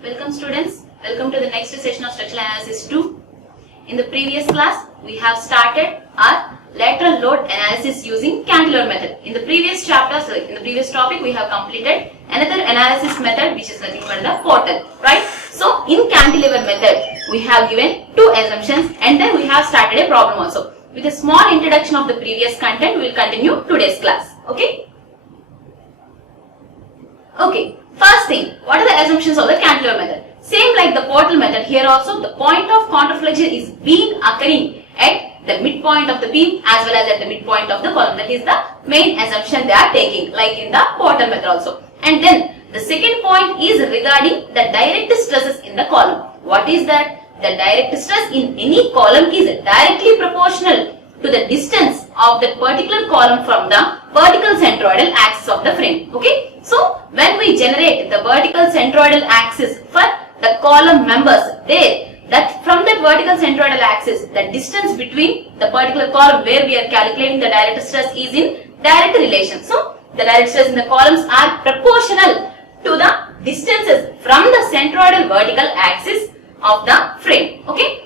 Welcome students. Welcome to the next session of Structural Analysis 2. In the previous class, we have started our lateral load analysis using cantilever method. In the previous topic, we have completed another analysis method which is nothing but the portal, right? So, in cantilever method, we have given two assumptions and then we have started a problem also. With a small introduction of the previous content, we will continue today's class, okay? Okay, first thing, what are the assumptions of the cantilever method? Same like the portal method, here also the point of counterflexion is being occurring at the midpoint of the beam as well as at the midpoint of the column. That is the main assumption they are taking, like in the portal method also. And then the second point is regarding the direct stresses in the column. What is that? The direct stress in any column is directly proportional to the distance of that particular column from the vertical centroidal axis of the frame. Okay, so when we generate the vertical centroidal axis for the column members, that from that vertical centroidal axis, the distance between the particular column where we are calculating the direct stress is in direct relation. So the direct stress in the columns are proportional to the distances from the centroidal vertical axis of the frame. Okay.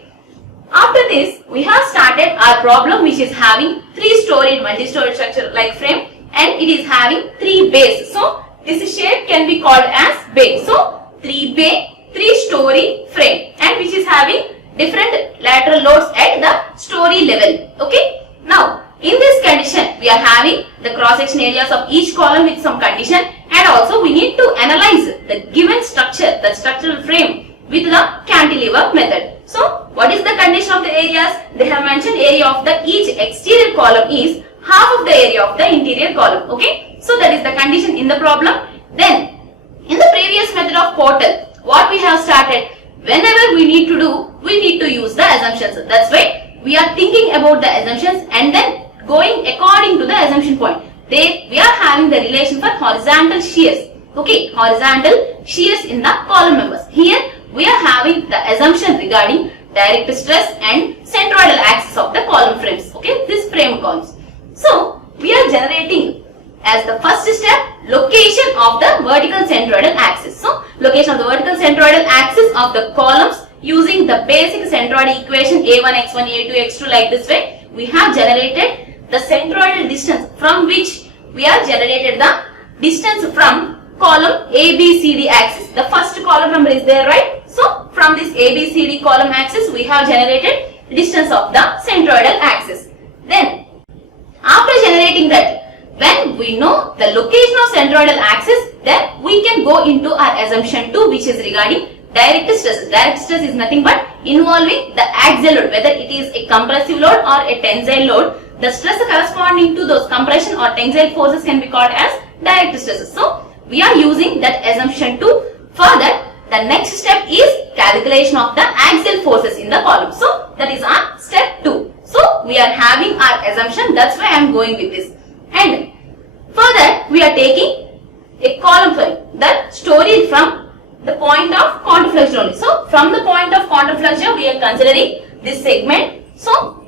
After this, we have started our problem which is having 3-storied multi-storied structure like frame and it is having 3 bays. So, this shape can be called as bay. So, 3 bay, 3-story frame and which is having different lateral loads at the story level. Okay. Now, in this condition, we are having the cross-section areas of each column with some condition and also we need to analyze the given structure, the structural frame with the cantilever method. So, what is the condition of the areas? They have mentioned area of the each exterior column is half of the area of the interior column. Okay. So, that is the condition in the problem. Then, in the previous method of portal, what we have started, whenever we need to do, we need to use the assumptions. That's why we are thinking about the assumptions and then going according to the assumption point. We are having the relation for horizontal shears. Okay, horizontal shears in the column members. Here, we are having the assumption regarding direct stress and centroidal axis of the column frames. Okay, this frame columns. So, we are generating as the first step location of the vertical centroidal axis. So, location of the vertical centroidal axis of the columns using the basic centroid equation A1, X1, A2, X2 like this way. We have generated the centroidal distance from which we have generated the distance from column ABCD axis. The first column number is there, right? So, from this ABCD column axis, we have generated distance of the centroidal axis. Then, after generating that, when we know the location of centroidal axis, then we can go into our assumption 2 which is regarding direct stresses. Direct stress is nothing but involving the axial load, whether it is a compressive load or a tensile load. The stress corresponding to those compression or tensile forces can be called as direct stresses. So, we are using that assumption 2. For that, the next step is calculation of the axial forces in the column. So, that is our step 2. So, we are having our assumption. That's why I am going with this. And for that, we are taking a column, that story from the point of counterflexion only. So, from the point of counterflexion, we are considering this segment. So,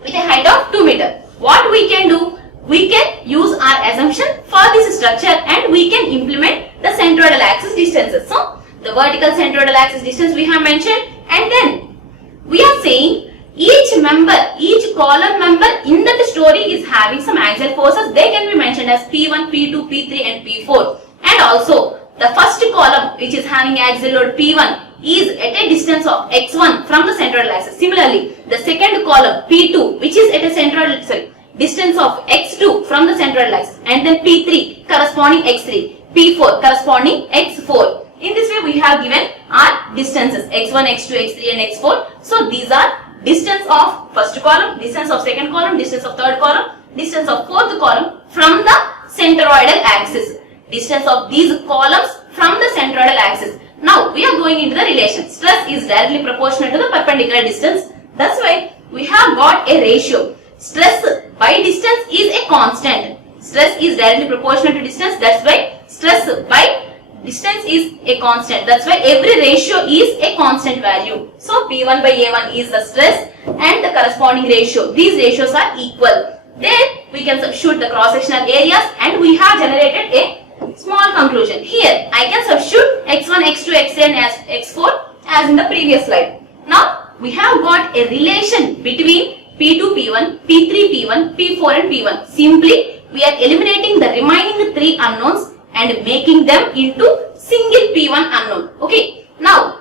with a height of 2 meter. What we can do? We can use our assumption for this structure and we can implement the centroidal axis distances. So, the vertical centroidal axis distance we have mentioned and then we are saying each column member in that story is having some axial forces. They can be mentioned as P1, P2, P3 and P4. And also, the first column which is having axial load P1 is at a distance of x1 from the centroidal axis. Similarly, the second column P2 which is at a distance of x2 from the centroidal axis and then P3 corresponding x3, P4 corresponding x4. In this way we have given our distances x1, x2, x3 and x4. So these are distance of first column, distance of second column, distance of third column, distance of fourth column from the centroidal axis. Distance of these columns from the centroidal axis. Now we are going into the relation. Stress is directly proportional to the perpendicular distance. That's why we have got a ratio. Stress by distance is a constant. Stress is directly proportional to distance. That's why stress by distance is a constant. That's why every ratio is a constant value. So, P1 by A1 is the stress and the corresponding ratio. These ratios are equal. Then we can substitute the cross-sectional areas and we have generated a small conclusion. Here I can substitute x1, x2, xn as x4 as in the previous slide. Now we have got a relation between P2, P1, P3, P1, P4 and P1. Simply we are eliminating the remaining 3 unknowns and making them into single P1 unknown. Okay. Now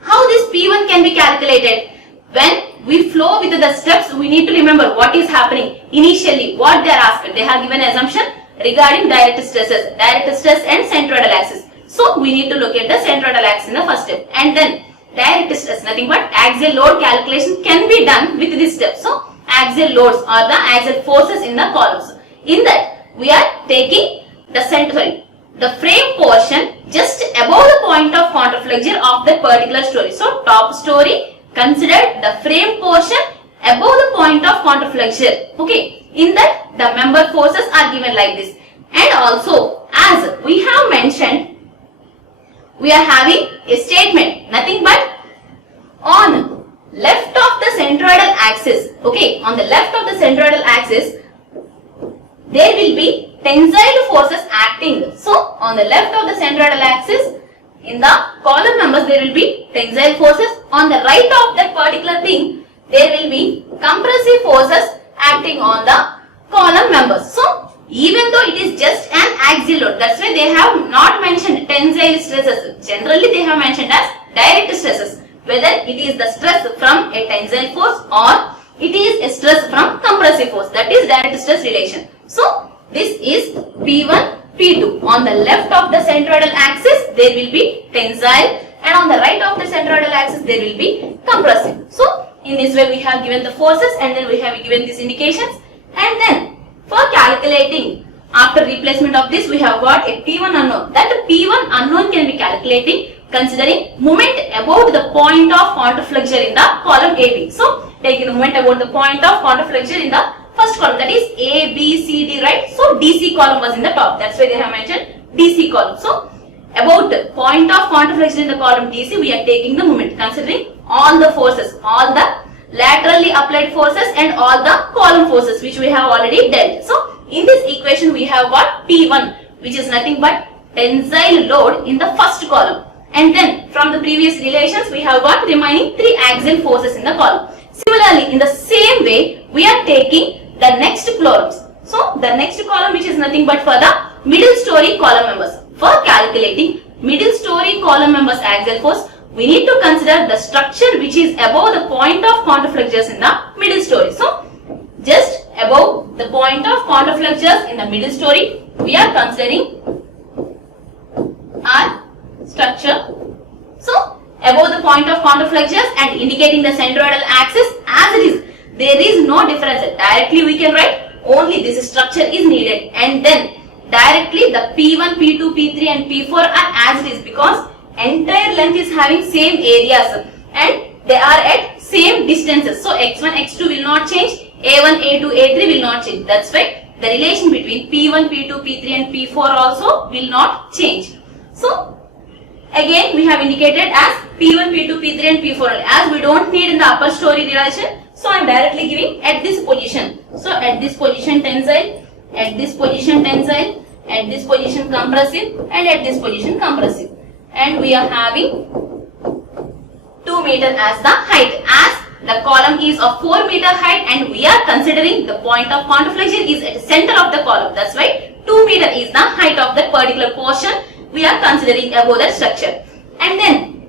how this P1 can be calculated? When we flow with the steps, we need to remember what is happening. Initially, what they are asked, they have given an assumption regarding direct stresses, direct stress and centroidal axis. So, we need to look at the centroidal axis in the first step. And then, direct stress, nothing but axial load calculation can be done with this step. So, axial loads or the axial forces in the columns. In that, we are taking the frame portion just above the point of counterflexure of that particular story. So, top story, consider the frame portion above the point of counterflexure. Okay. In that, the member forces are given like this. And also, as we have mentioned, we are having a statement, nothing but on left of the centroidal axis. Okay. On the left of the centroidal axis, there will be tensile forces acting. So, on the left of the centroidal axis, in the column members, there will be tensile forces. On the right of that particular thing, there will be compressive forces acting on the column members. So, even though it is just an axial load, that's why they have not mentioned tensile stresses. Generally, they have mentioned as direct stresses. Whether it is the stress from a tensile force or it is a stress from compressive force, that is direct stress relation. So, this is P1, P2. On the left of the centroidal axis, there will be tensile, and on the right of the centroidal axis, there will be compressive. So, in this way, we have given the forces and then we have given these indications. And then, for calculating, after replacement of this, we have got a P1 unknown. That P1 unknown can be calculating considering moment about the point of counterflexure in the column AB. So, taking the moment about the point of counterflexure in the first column, that is A, B, C, D, right? So, DC column was in the top. That's why they have mentioned DC column. So, about the point of counterflexure in the column DC, we are taking the moment considering all the forces, all the laterally applied forces and all the column forces which we have already dealt. So, in this equation, we have got P1, which is nothing but tensile load in the first column. And then, from the previous relations, we have got remaining 3 axial forces in the column. Similarly, in the same way, we are taking the next columns. So, the next column which is nothing but for the middle story column members. For calculating middle story column members axial force, we need to consider the structure which is above the point of counterflexures in the middle story. So, just above the point of counterflexures in the middle story, we are considering our structure. So, above the point of counterflexures and indicating the centroidal axis as it is, there is no difference. Directly we can write only this structure is needed, and then directly the P1, P2, P3 and P4 are as it is because entire length is having same areas and they are at same distances. So, x1, x2 will not change, a1, a2, a3 will not change. That's why the relation between P1, P2, P3 and P4 also will not change. So, again we have indicated as P1, P2, P3 and P4 as we don't need in the upper story relation. So, I am directly giving at this position. So, at this position tensile, at this position tensile, at this position compressive and at this position compressive. And we are having 2 meter as the height, as the column is of 4 meter height and we are considering the point of counterflexure is at the center of the column. That's why 2 meter is the height of that particular portion we are considering above that structure. And then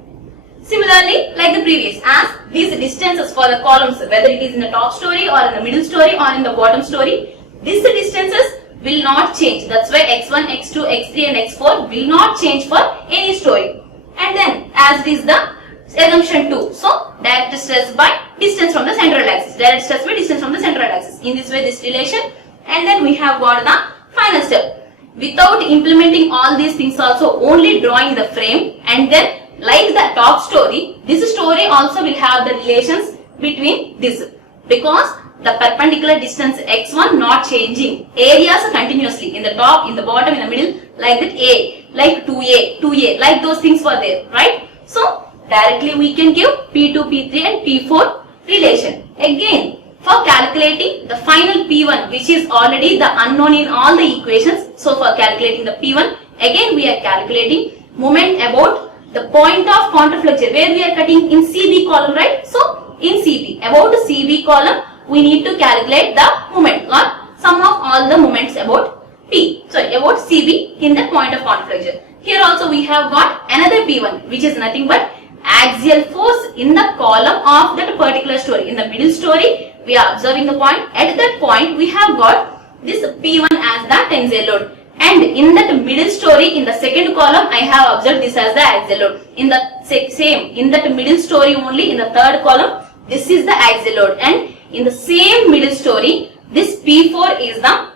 similarly, like the previous, as these distances for the columns, whether it is in the top story or in the middle story or in the bottom story, these distances will not change. That's why x1, x2, x3 and x4 will not change for any story. And then as it is the assumption 2. So, direct stress by distance from the central axis. Direct stress by distance from the central axis. In this way, this relation. And then we have got the final step. Without implementing all these things also, only drawing the frame, and then like the top story, this story also will have the relations between this. Because the perpendicular distance x1 not changing, areas continuously in the top, in the bottom, in the middle, like that A, like 2A, like those things were there, right? So, directly we can give P2, P3 and P4 relation. Again, for calculating the final P1, which is already the unknown in all the equations. So, for calculating the P1, Again we are calculating moment about the point of counterflexure where we are cutting in CB column, right? So in CB, about the CB column, we need to calculate the moment or sum of all the moments about about CB in the point of counterflexure. Here also we have got another P1, which is nothing but axial force in the column of that particular story. In the middle story, we are observing the point. At that point, we have got this P1 as the tensile load. And in that middle story, in the second column, I have observed this as the axial load. In the same, in that middle story only, in the third column, this is the axial load. And in the same middle story, this P4 is the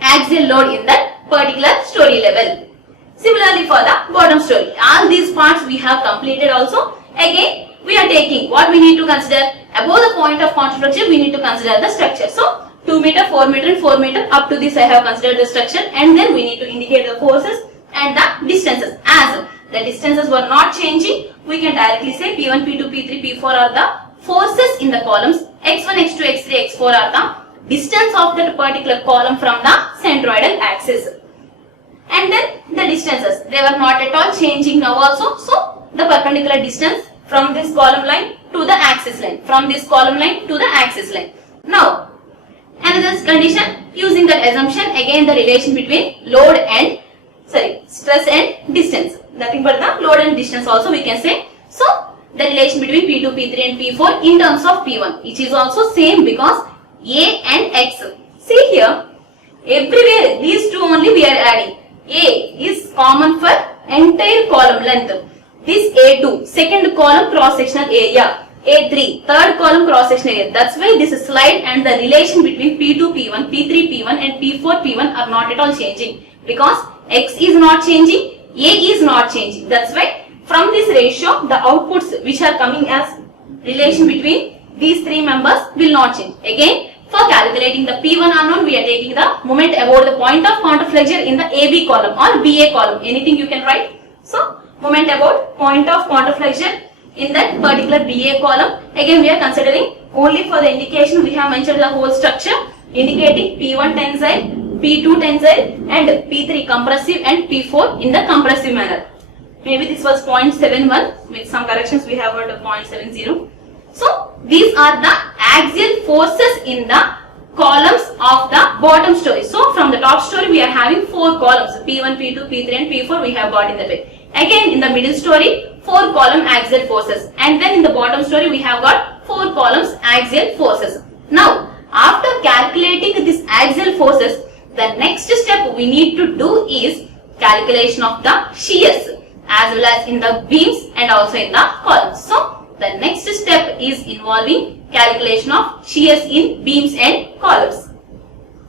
axial load in that particular story level. Similarly for the bottom story, all these parts we have completed also. Again, we are taking what we need to consider. Above the point of counterflexure, we need to consider the structure. So, 2 meter, 4 meter and 4 meter, up to this I have considered the structure, and then we need to indicate the forces and the distances. As the distances were not changing, we can directly say P1, P2, P3, P4 are the forces in the columns. X1, X2, X3, X4 are the distance of that particular column from the centroidal axis. And then the distances, they were not at all changing now also. So the perpendicular distance from this column line to the axis line, from this column line to the axis line. Now another condition, using that assumption, again the relation between load and stress and distance, nothing but the load and distance also we can say. So the relation between P2, P3 and P4 in terms of P1, which is also same because A and X. See here, everywhere these two only we are adding. A is common for entire column length. This A2, second column cross sectional area. A3, third column cross sectional area. That's why this slide and the relation between P2 P1, P3 P1 and P4 P1 are not at all changing. Because X is not changing, A is not changing. That's why from this ratio, the outputs which are coming as relation between these three members will not change. Again, for calculating the P1 unknown, we are taking the moment about the point of counterflexure in the AB column or BA column. Anything you can write. So, moment about point of counterflexure in that particular BA column. Again, we are considering only for the indication we have mentioned the whole structure, indicating P1 tensile, P2 tensile and P3 compressive and P4 in the compressive manner. Maybe this was 0.71, with some corrections we have got a 0.70. So, these are the axial forces in the columns of the bottom story. So, from the top story we are having 4 columns, P1, P2, P3 and P4 we have got in the way. Again, in the middle story, 4 column axial forces, and then in the bottom story we have got 4 columns axial forces. Now, after calculating these axial forces, the next step we need to do is calculation of the shears as well as in the beams and also in the columns. So, the next step is involving calculation of shears in beams and columns.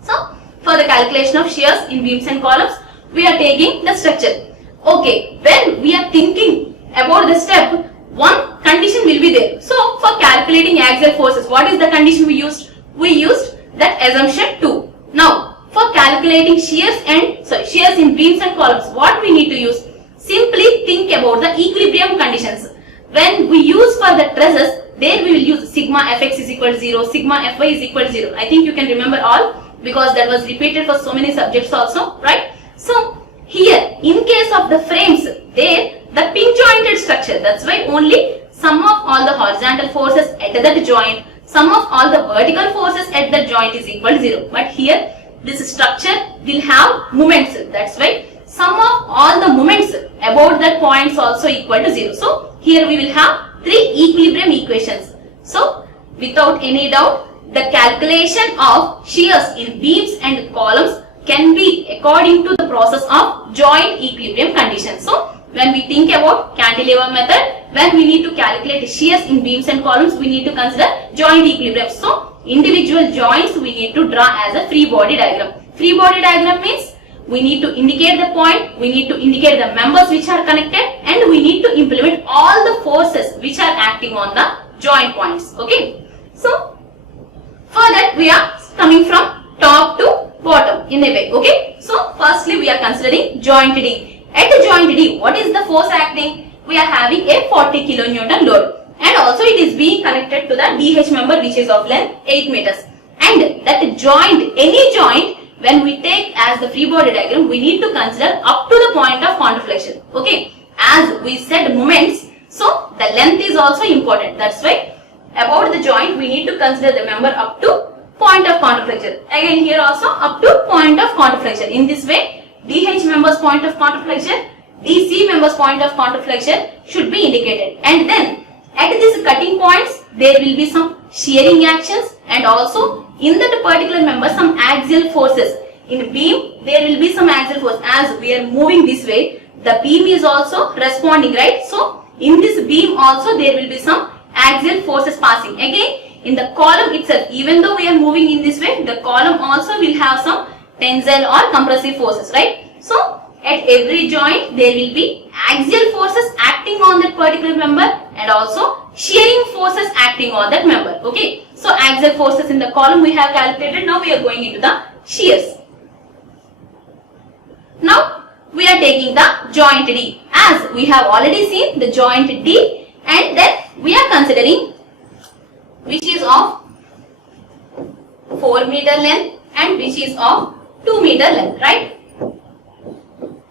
So, for the calculation of shears in beams and columns, we are taking the structure. Okay, when we are thinking about the step, one condition will be there. So, for calculating axial forces, what is the condition we used? We used that assumption 2. Now, for calculating shears in beams and columns, what we need to use? Simply think about the equilibrium conditions. When we use for the trusses, there we will use sigma fx is equal to 0, sigma fy is equal to 0. I think you can remember all because that was repeated for so many subjects also, right? So, here in case of the frames, there the pin jointed structure, that's why only sum of all the horizontal forces at that joint, sum of all the vertical forces at that joint is equal to 0. But here this structure will have moments, that's why sum of all the moments about that points also equal to 0. So, here we will have 3 equilibrium equations. So, without any doubt, the calculation of shears in beams and columns can be according to the process of joint equilibrium condition. So, when we think about cantilever method, when we need to calculate shears in beams and columns, we need to consider joint equilibrium. So, individual joints we need to draw as a free body diagram. Free body diagram means we need to indicate the point, we need to indicate the members which are connected, and we need to implement all the forces which are acting on the joint points. Okay. So, for that we are coming from top to bottom in a way. Okay. So, firstly we are considering joint D. At the joint D, what is the force acting? We are having a 40 kilonewton load, and also it is being connected to the DH member which is of length 8 meters. And that joint, any joint, when we take as the free body diagram, we need to consider up to the point of counterflexion. Okay, as we said moments, so the length is also important. That's why about the joint we need to consider the member up to point of counterflexion. Again here also up to point of counterflexion. In this way, DH member's point of counterflexion, DC member's point of counterflexion should be indicated. And then at these cutting points, there will be some shearing actions, and also in that particular member some axial forces. In beam, there will be some axial force. As we are moving this way, the beam is also responding, right? So in this beam also there will be some axial forces passing. Again, in the column itself, even though we are moving in this way, the column also will have some tensile or compressive forces, right? So at every joint there will be axial forces acting on that particular member and also shearing forces acting on that member. Okay, so axial forces in the column we have calculated. Now we are going into the shears. Now we are taking the joint D. As we have already seen the joint D, and then we are considering which is of 4 meter length and which is of 2 meter length, right?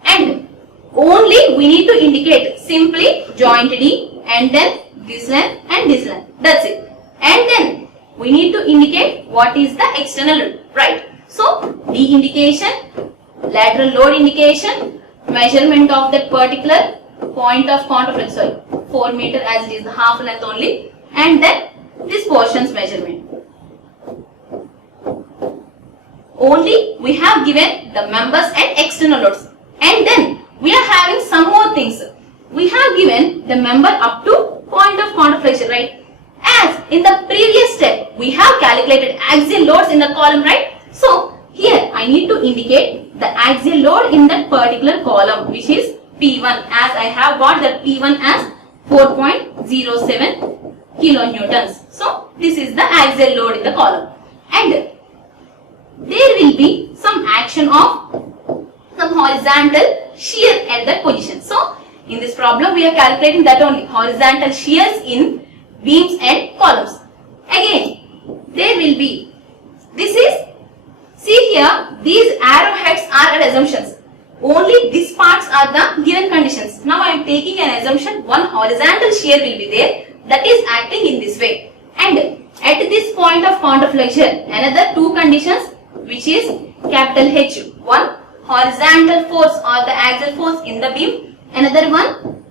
And only we need to indicate simply joint D and then this length and this length. That's it. And then we need to indicate what is the external load, right? So D indication, lateral load indication, measurement of that particular point of counterflexion, sorry, 4 meter as it is the half length only, and then this portion's measurement. Only we have given the members and external loads. And then we are having some more things. We have given the member up to point of counterflexion, right? As in the previous step, we have calculated axial loads in the column, right? So here I need to indicate the axial load in that particular column, which is P1, as I have got the P1 as 4.07 kilonewtons. So this is the axial load in the column. And there will be some action of some horizontal shear at that position. So in this problem we are calculating that only, horizontal shears in beams and columns. Again there will be, this is, see here, these arrowheads are at assumptions. Only these parts are the given conditions. Now I am taking an assumption one horizontal shear will be there, that is acting in this way. And at this point of counterflexion, another two conditions, which is capital H. One, horizontal force or the axial force in the beam. Another one,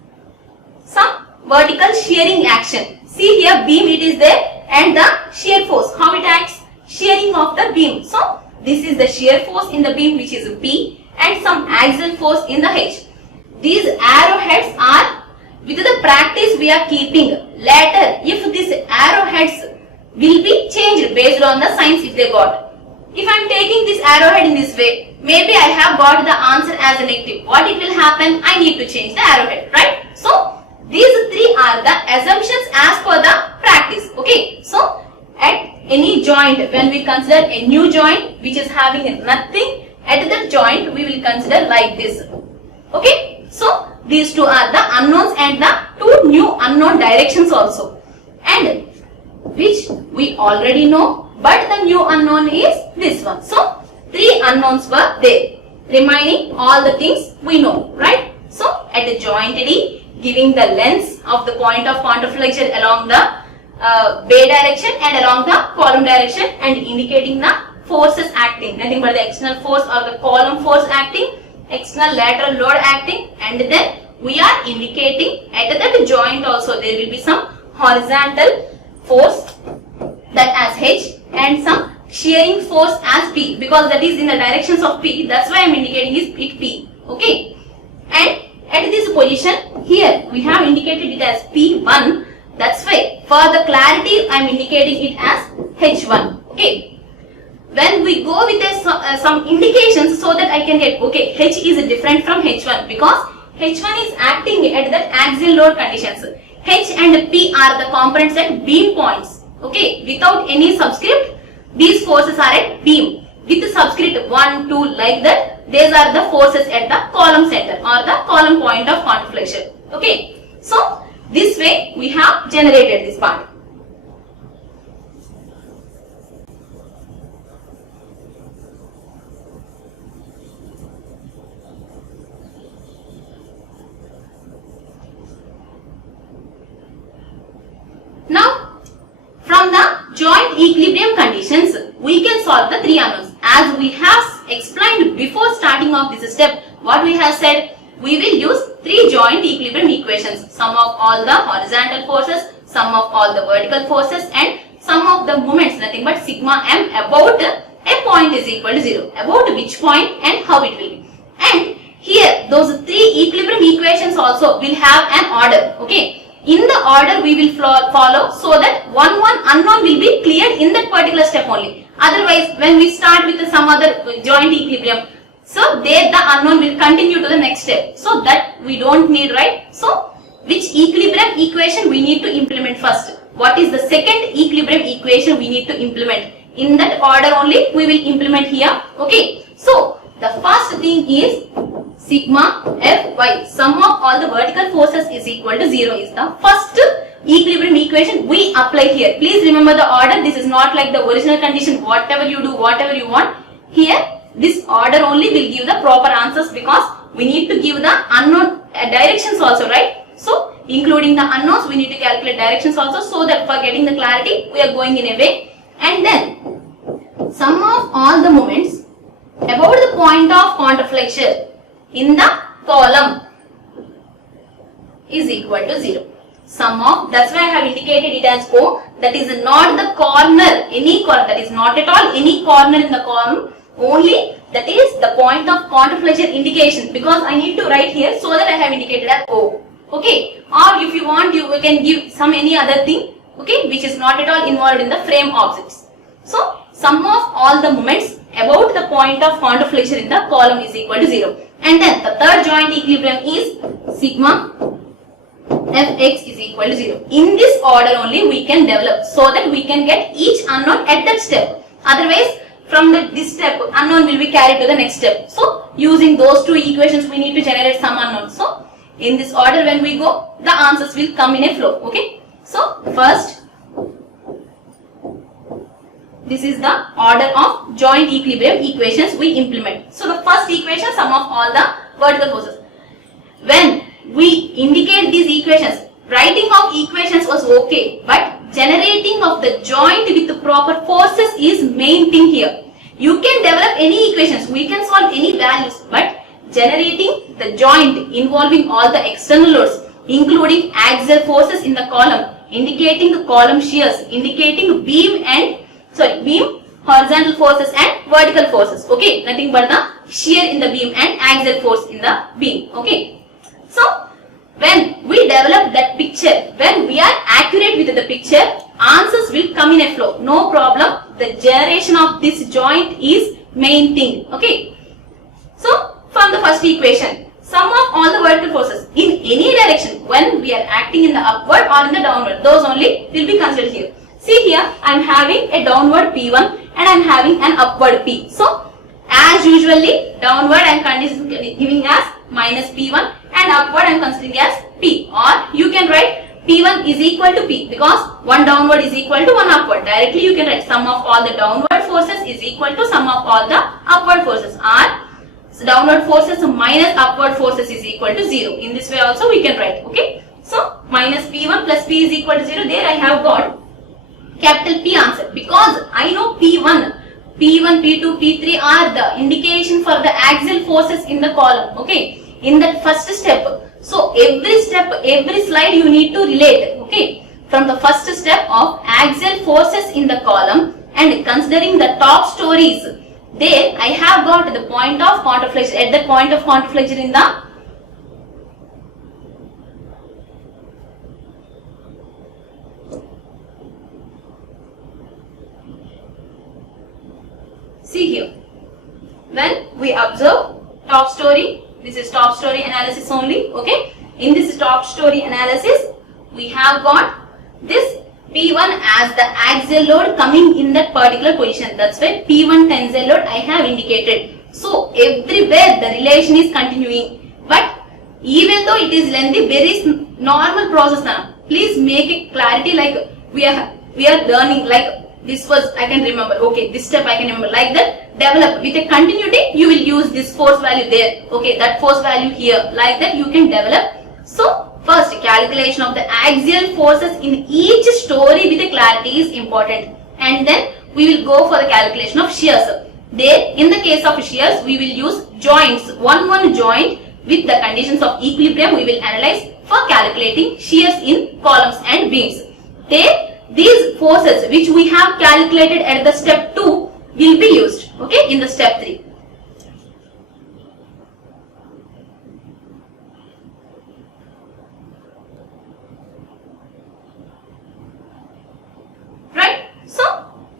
some vertical shearing action. See here, beam it is there, and the shear force, how it acts? Shearing of the beam. So this is the shear force in the beam, which is P, and some axial force in the H. These arrowheads are with the practice we are keeping. Later, if these arrowheads will be changed based on the signs if they got. If I am taking this arrowhead in this way, maybe I have got the answer as a negative. What it will happen? I need to change the arrowhead, right? So these three are the assumptions as per the practice. Okay. So at any joint, when we consider a new joint which is having nothing, at that joint we will consider like this. Okay. So these two are the unknowns and the two new unknown directions also, and which we already know. But the new unknown is this one. So three unknowns were there. Remaining all the things we know, right? So at the joint D, giving the lengths of the point of counterflexion along the bay direction and along the column direction, and indicating the forces acting. Nothing but the external force or the column force acting, external lateral load acting, and then we are indicating at that joint also there will be some horizontal force, that as H, and some shearing force as P, because that is in the directions of P. That's why I am indicating is it P. Okay. And at this position here we have indicated it as P1. That's why for the clarity I am indicating it as H1. Okay. When we go with some indications so that I can get, okay, H is different from H1 because H1 is acting at that axial load conditions. H and P are the components at beam points. Okay, without any subscript, these forces are at beam. With the subscript 1, 2 like that, these are the forces at the column center or the column point of counterflexion. Okay, so this way we have generated this part. three unknowns. As we have explained before starting off this step, what we have said, we will use three joint equilibrium equations. Sum of all the horizontal forces, sum of all the vertical forces, and sum of the moments, nothing but sigma m about a point is equal to 0. About which point and how it will be. And here those three equilibrium equations also will have an order. Okay. In the order we will follow, so that one unknown will be cleared in that particular step only. Otherwise, when we start with some other joint equilibrium, so there the unknown will continue to the next step. So that we don't need, right? So which equilibrium equation we need to implement first? What is the second equilibrium equation we need to implement? In that order only we will implement here. Okay. So the first thing is sigma Fy, sum of all the vertical forces is equal to 0 is the first equilibrium equation we apply here. Please remember the order. This is not like the original condition, whatever you do, whatever you want. Here this order only will give the proper answers, because we need to give the unknown directions also, right? So including the unknowns we need to calculate directions also, so that for getting the clarity we are going in a way. And then sum of all the moments about the point of counterflexure in the column is equal to 0. Sum of, that's why I have indicated it as O. That is not the corner, any corner, that is not at all any corner in the column. Only that is the point of counterflexure indication, because I need to write here, so that I have indicated as O. Okay. Or if you want, you can give some any other thing, okay, which is not at all involved in the frame objects. So sum of all the moments about the point of counterflexure in the column is equal to 0. And then the third joint equilibrium is sigma Fx is equal to 0. In this order only we can develop, so that we can get each unknown at that step. Otherwise, from this step, unknown will be carried to the next step. So using those two equations we need to generate some unknowns. So in this order when we go, the answers will come in a flow. Okay. So first, this is the order of joint equilibrium equations we implement. So the first equation, sum of all the vertical forces. When we indicate these equations, writing of equations was okay, but generating of the joint with the proper forces is main thing here. You can develop any equations, we can solve any values, but generating the joint involving all the external loads, including axial forces in the column, indicating the column shears, indicating beam, horizontal forces and vertical forces. Okay, nothing but the shear in the beam and axial force in the beam. Okay. So when we develop that picture, when we are accurate with the picture, answers will come in a flow. No problem. The generation of this joint is main thing. Okay. So from the first equation, sum of all the vertical forces in any direction when we are acting in the upward or in the downward, those only will be considered here. See here, I am having a downward P1 and I am having an upward P. So as usually, downward I am giving as minus P1 and upward I am considering as P. Or you can write P1 is equal to P, because one downward is equal to one upward. Directly you can write sum of all the downward forces is equal to sum of all the upward forces. Or downward forces minus upward forces is equal to 0. In this way also we can write. Okay. So minus P1 plus P is equal to 0. There I have got capital P answer, because I know P1, P2, P3 are the indication for the axial forces in the column. Okay. In that first step. So every step, every slide you need to relate. Okay. From the first step of axial forces in the column and considering the top stories, there I have got the point of counterflexure. At the point of counterflexure in the see here, when we observe top story, this is top story analysis only. Okay. In this top story analysis, we have got this P1 as the axial load coming in that particular position. That's why P1 tensile load I have indicated. So everywhere the relation is continuing. But even though it is lengthy, there is normal process now. Please make it clarity, like we are learning, like this was I can remember. Okay, this step I can remember, like that. Develop with a continuity. You will use this force value there. Okay, that force value here. Like that you can develop. So first, calculation of the axial forces in each story with a clarity is important, and then we will go for the calculation of shears. There, in the case of shears, we will use joints, one joint with the conditions of equilibrium we will analyze for calculating shears in columns and beams. There, these forces which we have calculated at the step 2 will be used, okay, in the step 3. Right? So,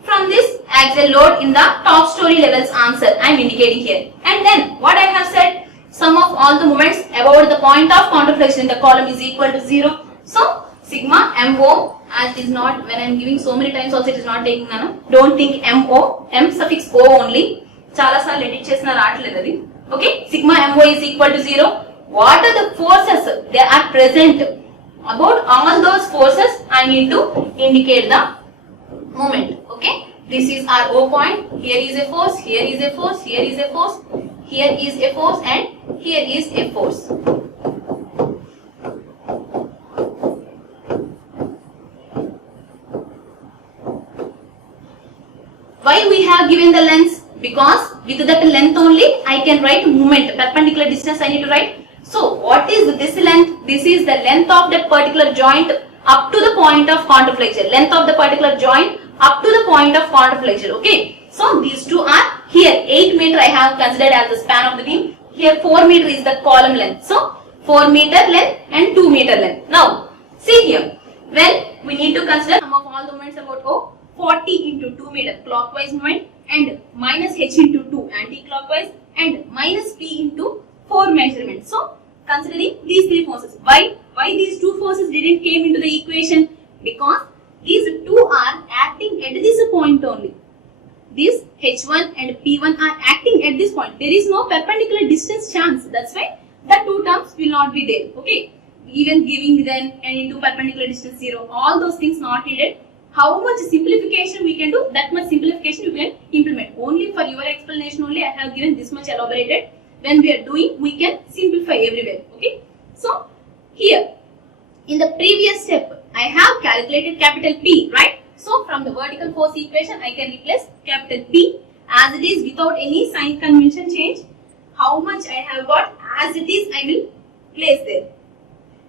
from this axial load in the top story levels answer I am indicating here. And then, what I have said, sum of all the moments about the point of counterflexion in the column is equal to 0. So, sigma MO, as it is not, when I am giving so many times also it is not taking none. Don't think MO, M suffix O only. Chala saarlu edit chesina raatledu adi. Okay, sigma MO is equal to 0. What are the forces they are present? About all those forces I need to indicate the moment. Okay, this is our O point. Here is a force, here is a force, here is a force, here is a force, and here is a force. Why we have given the lengths? Because with that length only I can write moment, perpendicular distance I need to write. So what is this length? This is the length of that particular joint up to the point of counterflexure. Length of the particular joint up to the point of counterflexure. Okay. So these two are here 8 meter I have considered as the span of the beam. Here 4 meter is the column length. So 4 meter length and 2 meter length. Now see here, when we need to consider sum of all the moments about O, 40 into 2 meter clockwise moment and minus h into 2 anti-clockwise and minus p into 4 measurement. So considering these three forces, why these two forces didn't came into the equation? Because these two are acting at this point only. This h1 and p1 are acting at this point. There is no perpendicular distance chance. That's why the two terms will not be there. Okay. Even giving then and into perpendicular distance 0. All those things not needed. How much simplification we can do, that much simplification you can implement. Only for your explanation only I have given this much elaborated. When we are doing, we can simplify everywhere. Okay. So here in the previous step I have calculated capital P, right? So from the vertical force equation I can replace capital P as it is without any sign convention change. How much I have got as it is I will place there.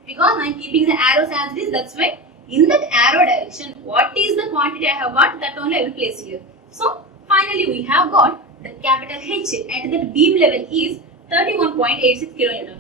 Because I am keeping the arrows as it is, that's why in that arrow direction what is the quantity I have got, that only I will place here. So finally we have got the capital H at that beam level is 31.86 kN.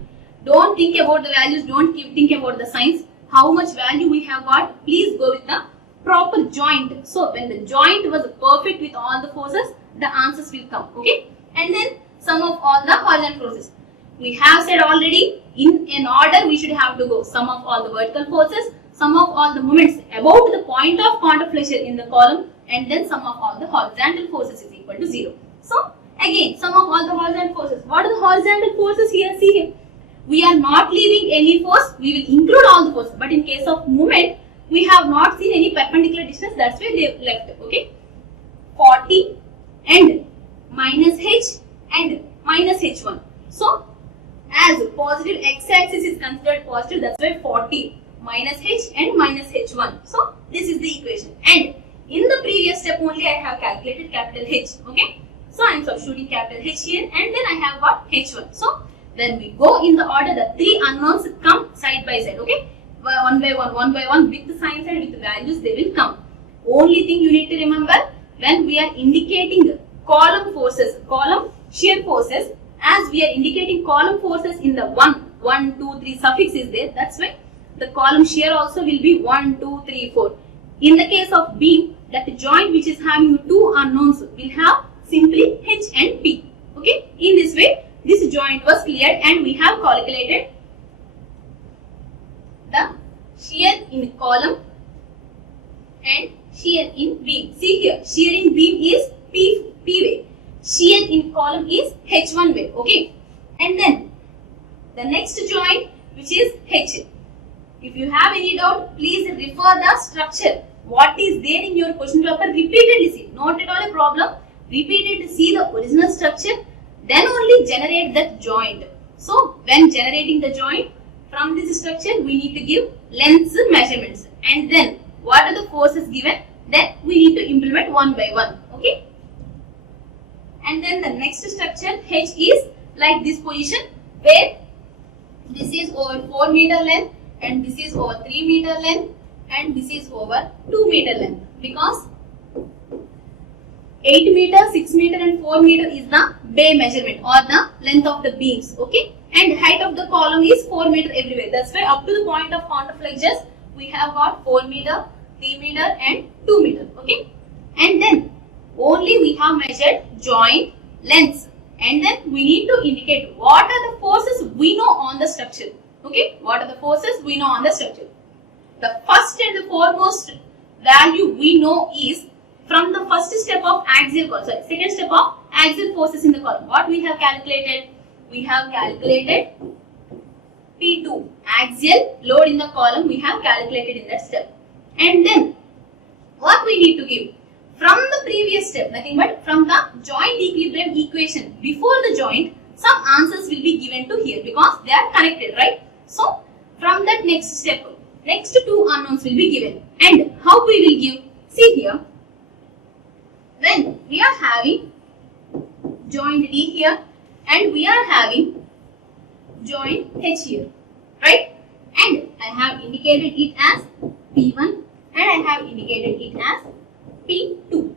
Don't think about the values, don't think about the signs. How much value we have got, please go with the proper joint. So when the joint was perfect with all the forces, the answers will come. Okay. And then sum of all the horizontal forces. We have said already, in an order we should have to go. Sum of all the vertical forces, sum of all the moments about the point of counterflexure in the column, and then sum of all the horizontal forces is equal to 0. So again, sum of all the horizontal forces. What are the horizontal forces here? See here. We are not leaving any force, we will include all the forces. But in case of moment, we have not seen any perpendicular distance, that's why they left. Okay. 40 and minus h and minus h1. So as positive x-axis is considered positive, that's why 40 minus h and minus h1. So this is the equation. And in the previous step only I have calculated capital H. Okay. So I am substituting capital H here and then I have got h1. So when we go in the order, the three unknowns come side by side. Okay. One by one with the signs and with the values they will come. Only thing you need to remember, when we are indicating column forces, column shear forces, as we are indicating column forces in the 1, 2, 3 suffix is there, that's why the column shear also will be 1, 2, 3, 4. In the case of beam, that joint which is having two unknowns will have simply H and P. Okay, in this way this joint was cleared and we have calculated the shear in column and shear in beam. See here, shear in beam is P way, shear in column is H1 way. Okay, and then the next joint which is H. If you have any doubt, please refer the structure. What is there in your question paper, repeatedly see. Not at all a problem. Repeatedly see the original structure. Then only generate that joint. So when generating the joint, from this structure we need to give lengths measurements. And then what are the forces given? Then we need to implement one by one. Okay. and then the next structure H is like this position where this is over 4 meter length and this is over 3 meter length and this is over 2 meter length, because 8 meter, 6 meter and 4 meter is the bay measurement or the length of the beams, okay, and height of the column is 4 meter everywhere. That's why up to the point of counterflexures we have got 4 meter, 3 meter and 2 meter, okay, and then only we have measured joint lengths, and then we need to indicate what are the forces we know on the structure, okay, what are the forces we know on the structure. The first and the foremost value we know is from the first step of second step of axial forces in the column. What we have calculated? We have calculated P2, axial load in the column we have calculated in that step. And then what we need to give? From the previous step, nothing but from the joint equilibrium equation before the joint, some answers will be given to here because they are connected, right? So from that next step, next two unknowns will be given. And how we will give? See here, when we are having joint D here and we are having joint H here, right? And I have indicated it as P1 and I have indicated it as P2.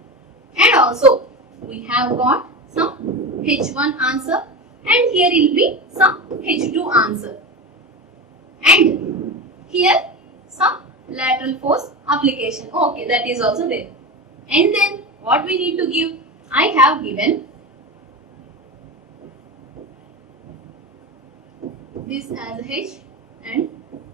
And also we have got some H1 answer and here will be some H2 answer. And here some lateral force application. Okay, that is also there. And then what we need to give? I have given this as H and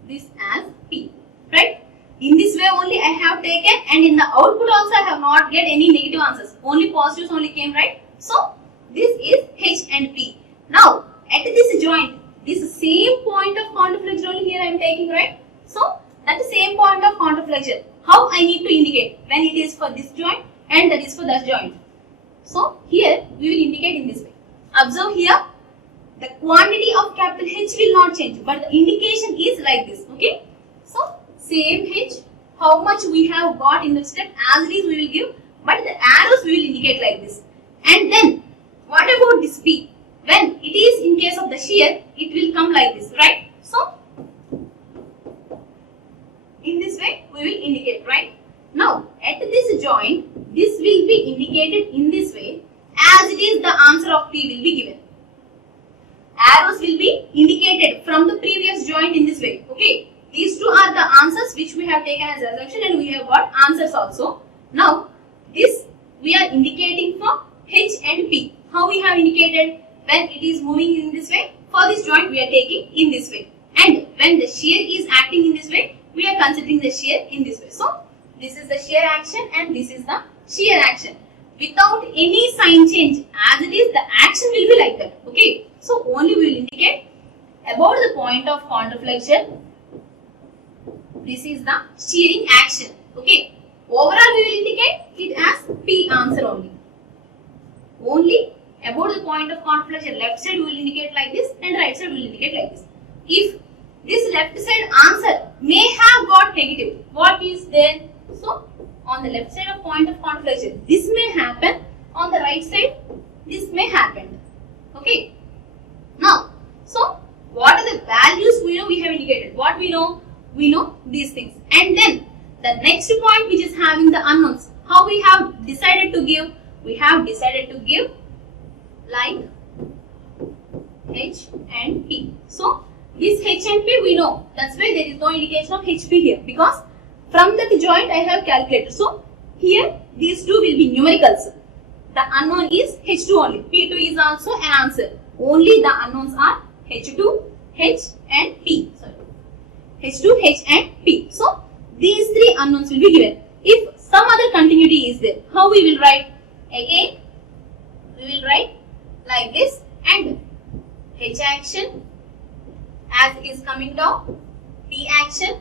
this as P, right? In this way only I have taken, and in the output also I have not get any negative answers. Only positives only came, right? So this is H and P. Now at this joint, this same point of counterflexure only here I am taking, right? So that same point of counterflexure, how I need to indicate when it is for this joint and that is for that joint. So here we will indicate in this way. Observe here, the quantity of capital H will not change, but the indication is like this, okay? So same H, how much we have got in the step as it is we will give, but the arrows we will indicate like this. And then what about this P? When it is in case of the shear, it will come like this, right? So in this way we will indicate, right? Now at this joint, this will be indicated in this way, as it is the answer of P will be given. Arrows will be indicated from the previous joint in this way, okay? These two are the answers which we have taken as assumption, and we have got answers also. Now this we are indicating for H and P. How we have indicated? When it is moving in this way, for this joint we are taking in this way, and when the shear is acting in this way, we are considering the shear in this way. So this is the shear action and this is the shear action. Without any sign change, as it is, the action will be like that, okay? So only we will indicate about the point of counterflexure. This is the shearing action, okay? Overall we will indicate it as P answer only. Only about the point of counterflexure, left side we will indicate like this and right side we will indicate like this. If this left side answer may have got negative, what is there? So on the left side of point of counterflexure, this may happen. On the right side, this may happen, okay? Now, so what are the values we know we have indicated? What we know? We know these things. And then the next point which is having the unknowns, how we have decided to give? We have decided to give like H and P. So this H and P we know. That's why there is no indication of HP here, because from that joint I have calculated. So here these two will be numericals. The unknown is H2 only. P2 is also an answer. Only the unknowns are H2, H and P. Sorry. H2, H and P. So these three unknowns will be given. If some other continuity is there, how we will write? Again, we will write like this, and H action as it is coming down, P action,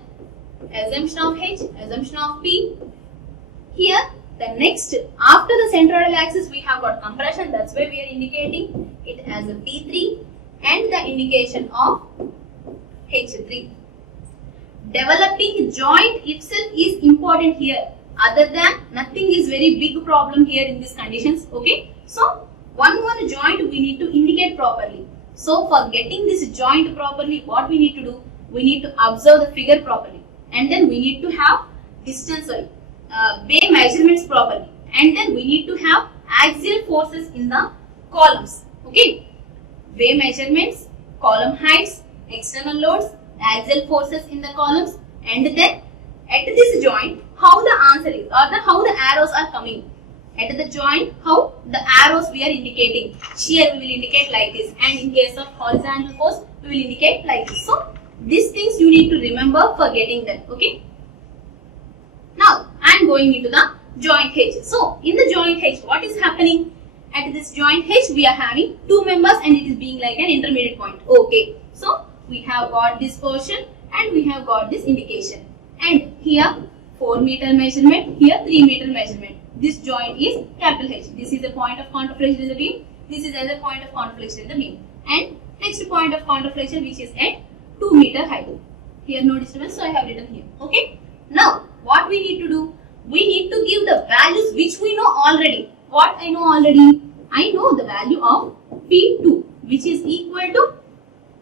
assumption of H, assumption of P. Here the next, after the centroidal axis we have got compression, that's why we are indicating it as a P3 and the indication of H3. Developing joint itself is important here. Other than nothing is very big problem here in these conditions, okay? So one joint we need to indicate properly. So for getting this joint properly, what we need to do? We need to observe the figure properly, and then we need to have bay measurements properly, and then we need to have axial forces in the columns. Okay, bay measurements, column heights, external loads, axial forces in the columns, and then at this joint how the answer is, or how the arrows are coming. At the joint, how the arrows we are indicating. Shear we will indicate like this, and in case of horizontal force we will indicate like this. So these things you need to remember for getting them. Okay. Now I am going into the joint H. So in the joint H, what is happening? At this joint H we are having two members and it is being like an intermediate point. Okay. So we have got this portion and we have got this indication. And here 4 meter measurement, here 3 meter measurement. This joint is capital H. This is the point of counterflexion in the beam. This is another point of counterflexion in the beam. And next point of counterflexion which is at 2 meter height. Here no disturbance, so I have written here. Okay. Now what we need to do? We need to give the values which we know already. What I know already? I know the value of P2 which is equal to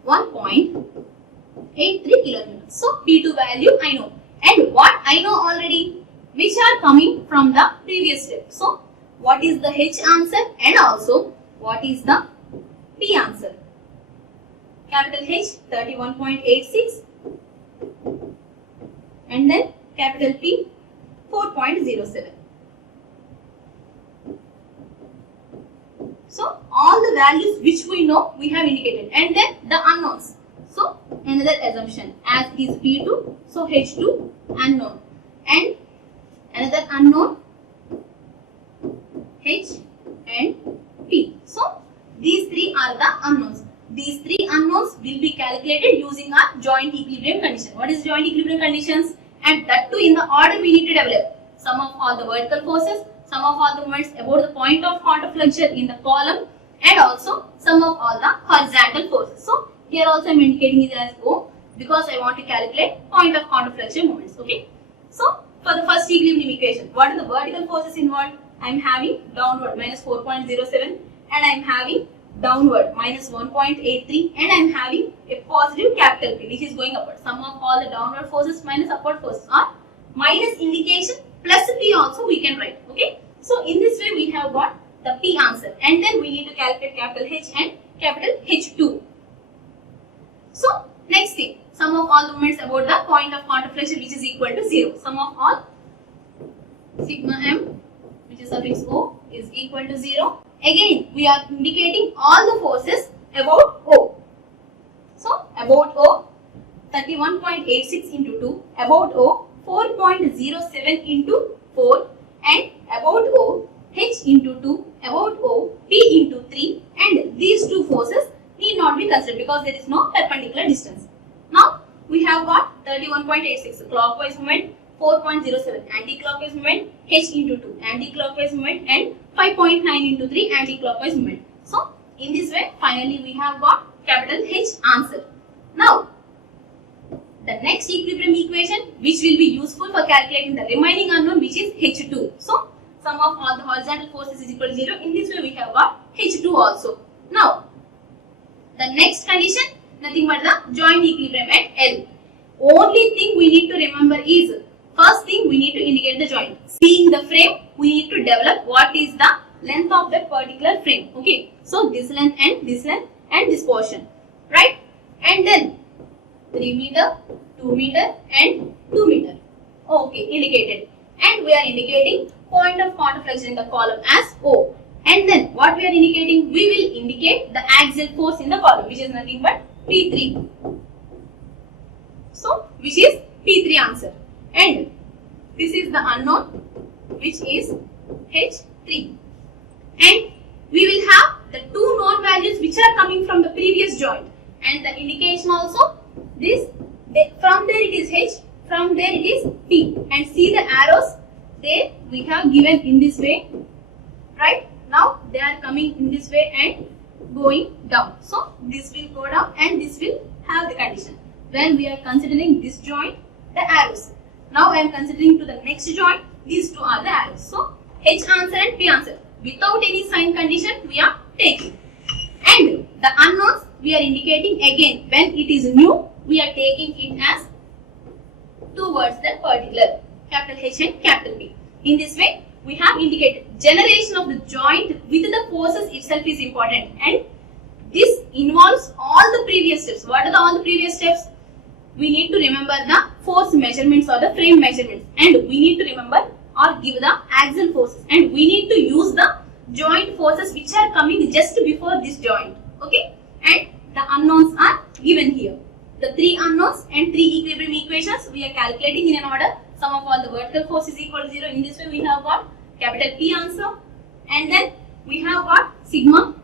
1.83 kilometers. So P2 value I know. And what I know already? Which are coming from the previous step. So what is the H answer and also what is the P answer? Capital H 31.86 and then capital P 4.07. So all the values which we know we have indicated, and then the unknowns. So another assumption, as it is P2, so H2 unknown, and another unknown H and P. So these three are the unknowns. These three unknowns will be calculated using our joint equilibrium condition. What is joint equilibrium conditions? And that too in the order we need to develop. Sum of all the vertical forces, sum of all the moments about the point of counterflexion in the column, and also sum of all the horizontal forces. So here also I am indicating it as O because I want to calculate point of counterflexion moments. Okay. So for the first equilibrium equation, what are the vertical forces involved? I am having downward minus 4.07 and I am having downward minus 1.83 and I am having a positive capital P which is going upward. Sum of all the downward forces minus upward forces are minus indication plus P also we can write. Okay. So in this way we have got the P answer, and then we need to calculate capital H and capital H2. So next thing, sum of all the moments about the point of counterflexion which is equal to 0. Sum of all sigma m which is suffix O is equal to 0. Again we are indicating all the forces about O. So about O 31.86 into 2, about O 4.07 into 4, and about O H into 2, about O P into 3, and these two forces need not be considered because there is no perpendicular distance. Now we have got 31.86 clockwise movement, 4.07 anti-clockwise movement, H into 2 anti-clockwise movement, and 5.9 into 3 anti-clockwise movement. So in this way finally we have got capital H answer. Now the next equilibrium equation which will be useful for calculating the remaining unknown which is H2. So sum of all the horizontal forces is equal to 0. In this way we have got H2 also. Now the next condition, nothing but the joint equilibrium at L. Only thing we need to remember is, first thing we need to indicate the joint. Seeing the frame, we need to develop what is the length of that particular frame. Okay. So this length and this portion. Right. And then 3 meter, 2 meter and 2 meter. Okay. Indicated. And we are indicating point of counterflexion in the column as O. And then what we are indicating? We will indicate the axial force in the column which is nothing but P3. So which is P3 answer. And this is the unknown which is H3. And we will have the two known values which are coming from the previous joint. And the indication also this, from there it is H, from there it is P. And see the arrows there we have given in this way. Right. Now they are coming in this way and going down. So this will go down and this will have the condition. When we are considering this joint, the arrows. Now I am considering to the next joint, these two are the arrows. So H answer and P answer. Without any sign condition, we are taking. And the unknowns we are indicating again when it is new, we are taking it as towards the particular, capital H and capital P. In this way, we have indicated generation of the joint with the forces itself is important, and this involves all the previous steps. What are all the previous steps? We need to remember the force measurements or the frame measurements, and we need to remember or give the axial forces, and we need to use the joint forces which are coming just before this joint. Okay, and the unknowns are given here. The three unknowns and three equilibrium equations we are calculating in an order. Sum of all the vertical force is equal to 0. In this way, we have got capital P answer, and then we have got sigma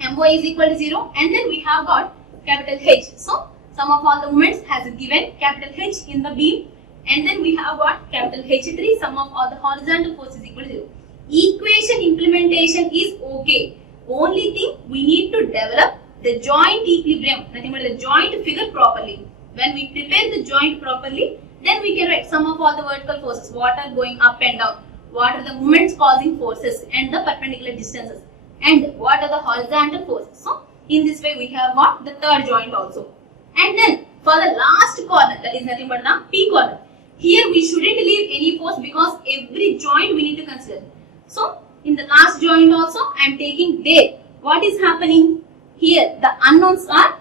My is equal to 0, and then we have got capital H. So sum of all the moments has given capital H in the beam, and then we have got capital H3, sum of all the horizontal force is equal to 0. Equation implementation is okay. Only thing we need to develop the joint equilibrium, nothing but the joint figure properly. When we prepare the joint properly, then we can write sum of all the vertical forces, what are going up and down, what are the moments causing forces and the perpendicular distances, and what are the horizontal forces. So in this way we have got the third joint also. And then for the last corner, that is nothing but the P corner, here we shouldn't leave any force because every joint we need to consider. So in the last joint also I am taking there. What is happening? Here the unknowns are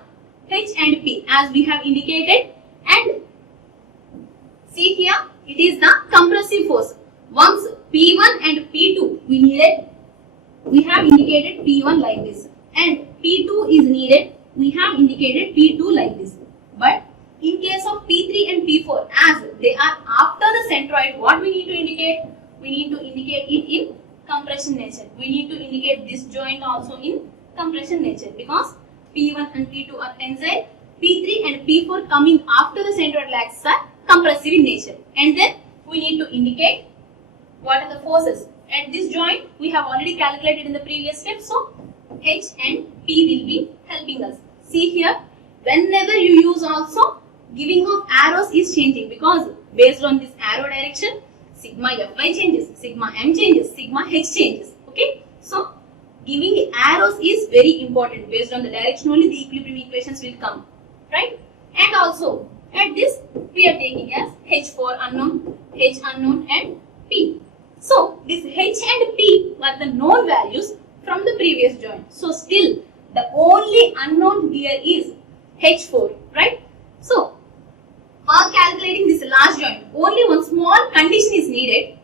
H and P as we have indicated, and see here it is the compressive force. Once P1 and P2 we have indicated P1 like this, and P2 is needed, we have indicated P2 like this. But in case of P3 and P4, as they are after the centroid, what we need to indicate? We need to indicate it in compression nature. We need to indicate this joint also in compression nature because P1 and P2 are tensile, P3 and P4 coming after the centroid axis are compressive in nature. And then we need to indicate what are the forces. At this joint we have already calculated in the previous step, so H and P will be helping us. See here, whenever you use also, giving of arrows is changing because based on this arrow direction, sigma Fy changes, sigma M changes, sigma H changes. Okay, so giving arrows is very important. Based on the direction only the equilibrium equations will come, right? And also at this we are taking as H4 unknown, H unknown and P. So this H and P were the known values from the previous joint. So still the only unknown here is H4, right? So for calculating this last joint, only one small condition is needed.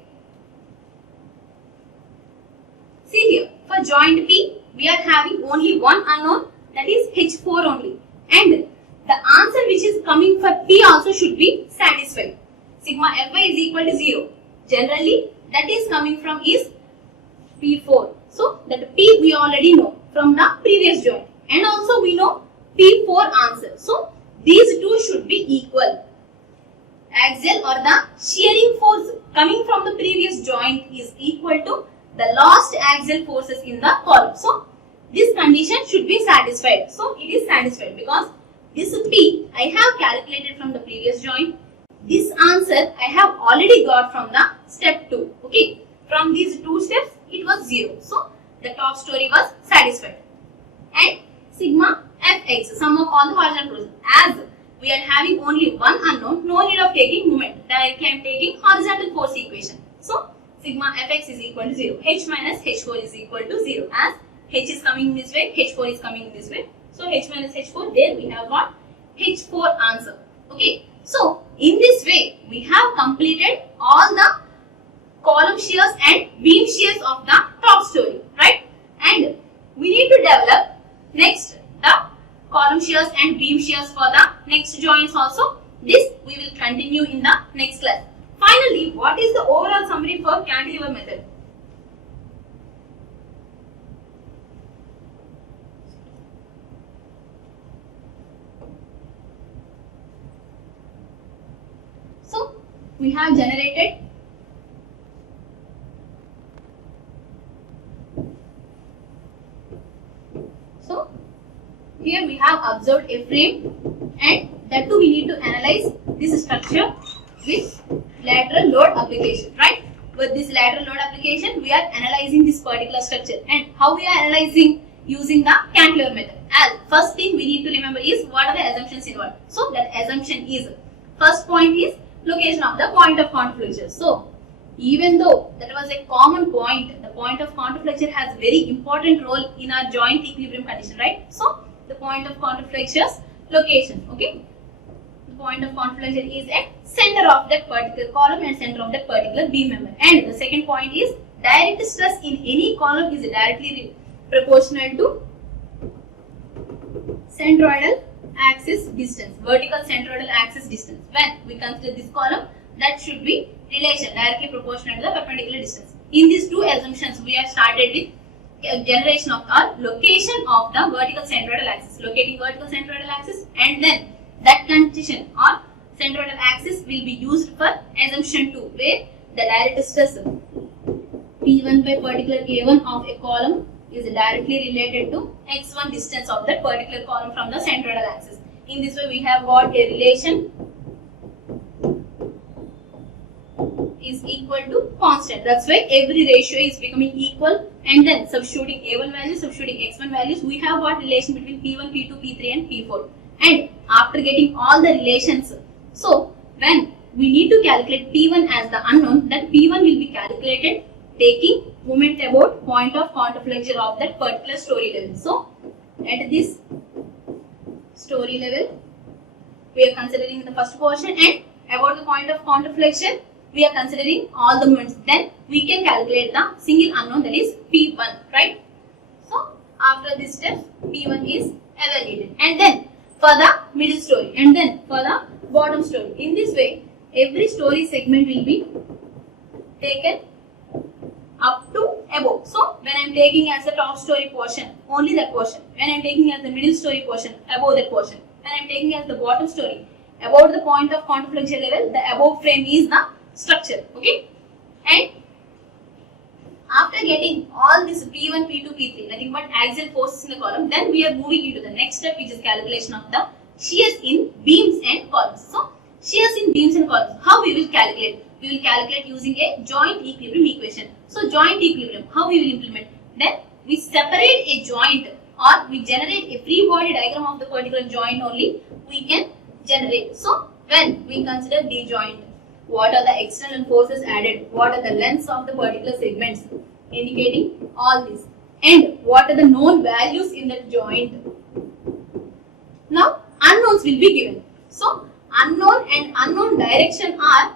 See here, for joint P, we are having only one unknown, that is H4 only. And the answer which is coming for P also should be satisfied. Sigma Fy is equal to 0. Generally, that is coming from is P4. So that P we already know from the previous joint. And also we know P4 answer. So these two should be equal. Axial or the shearing force coming from the previous joint is equal to the last axial forces in the column. So this condition should be satisfied. So it is satisfied because this P I have calculated from the previous joint. This answer I have already got from the step 2. Okay, from these two steps it was 0. So the top story was satisfied. And sigma Fx, sum of all the horizontal forces. As we are having only one unknown, no need of taking moment. Directly I am taking horizontal force equation. So sigma Fx is equal to 0. H minus H4 is equal to 0. As H is coming this way, H4 is coming this way. So H minus H4, there we have got H4 answer. Okay. So in this way, we have completed all the column shears and beam shears of the top story, right? And we need to develop next the column shears and beam shears for the next joints also. This we will continue in the next class. Finally, what is the overall summary for cantilever method? So we have generated here we have observed a frame, and that too we need to analyze this structure with lateral load application, right? with this lateral load application, we are analyzing this particular structure. And how we are analyzing? Using the cantilever method. As first thing we need to remember is what are the assumptions involved. So that assumption is, first point is location of the point of counterflexure. So even though that was a common point, the point of counterflexure has very important role in our joint equilibrium condition, right? So the point of counterflexure's location, okay? The point of counterflexure is at center of that particular column and center of that particular beam member. And the second point is direct stress in any column is directly proportional to centroidal axis distance, vertical centroidal axis distance. When we consider this column, that should be relation directly proportional to the perpendicular distance. In these two assumptions, we have started with generation of our location of the vertical centroidal axis, locating vertical centroidal axis, and then that condition or centroidal axis will be used for assumption 2, where the direct stress P1 by particular A1 of a column is directly related to x1 distance of that particular column from the centroidal axis. In this way, we have got a relation is equal to constant. That's why every ratio is becoming equal, and then substituting A1 values, substituting x1 values, we have got relation between P1, P2, P3 and P4. And after getting all the relations, so when we need to calculate P1 as the unknown, that P1 will be calculated taking moment about point of counterflexure of that particular story level. So at this story level, we are considering the first portion, and about the point of counterflexure, we are considering all the moments. Then we can calculate the single unknown, that is P1, right? So after this step, P1 is evaluated, and then for the middle story, and then for the bottom story. In this way, every story segment will be taken up to above. So when I am taking as the top story portion, only that portion. When I am taking as the middle story portion, above that portion. When I am taking as the bottom story, about the point of counterflexure level, the above frame is the structure, okay? And after getting all this P1, P2, P3, nothing but axial forces in the column, then we are moving into the next step, which is calculation of the shears in beams and columns. So shears in beams and columns, how we will calculate? We will calculate using a joint equilibrium equation. So joint equilibrium, how we will implement? Then we separate a joint, or we generate a free body diagram of the particular joint only we can generate. So when we consider the joint, what are the external forces added, what are the lengths of the particular segments, indicating all this, and what are the known values in that joint. Now unknowns will be given. So unknown and unknown direction are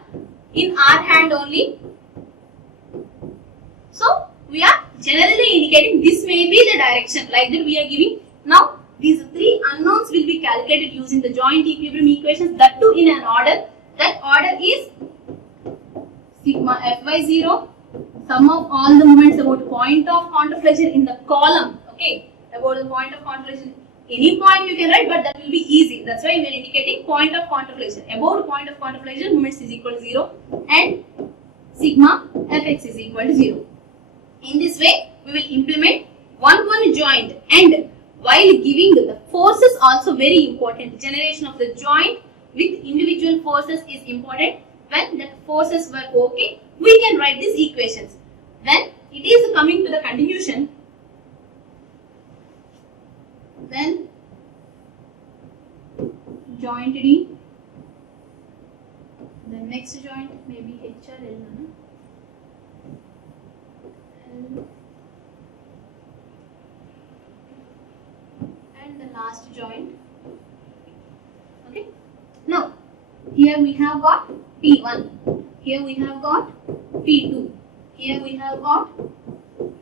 in our hand only. So we are generally indicating this may be the direction, like that we are giving. Now these three unknowns will be calculated using the joint equilibrium equations, that too in an order. That order is sigma f by 0, sum of all the moments about point of counterflexure in the column, okay? About the point of counterflexure, any point you can write, but that will be easy. That's why we are indicating point of counterflexure. About point of counterflexure, moments is equal to 0, and sigma fx is equal to 0. In this way, we will implement one joint, and while giving the forces also very important. Generation of the joint with individual forces is important. When the forces were okay, we can write these equations. When it is coming to the continuation, then joint D, the next joint may be H or L. And the last joint, okay? Now here we have got P1, here we have got P2, here we have got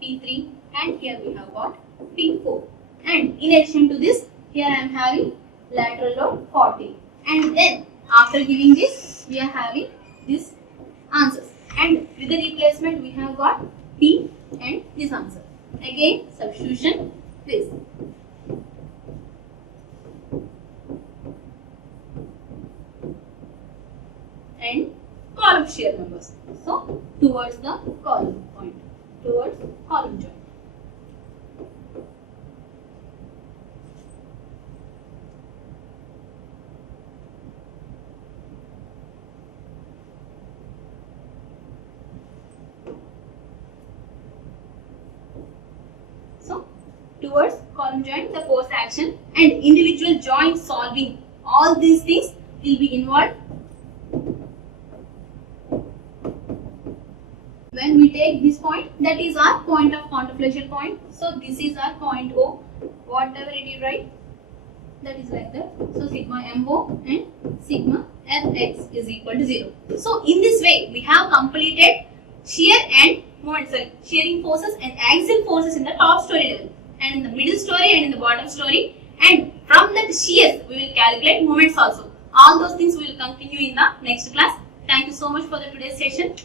P3, and here we have got P4. And in addition to this, here I am having lateral load 40. And then after giving this, we are having this answers. And with the replacement, we have got P and this answer. Again, substitution this. And column shear members. So towards the column point, towards column joint. towards column joint, the force action, and individual joint solving. All these things will be involved when we take this point. That is our point of counterflexure point. So this is our point O. Whatever it is, right? That is like that. So sigma MO and sigma Fx is equal to 0. So in this way, we have completed shear and moment, shearing forces and axial forces in the top story level, and in the middle story and in the bottom story. And from that shears, we will calculate moments also. All those things we will continue in the next class. Thank you so much for the today's session.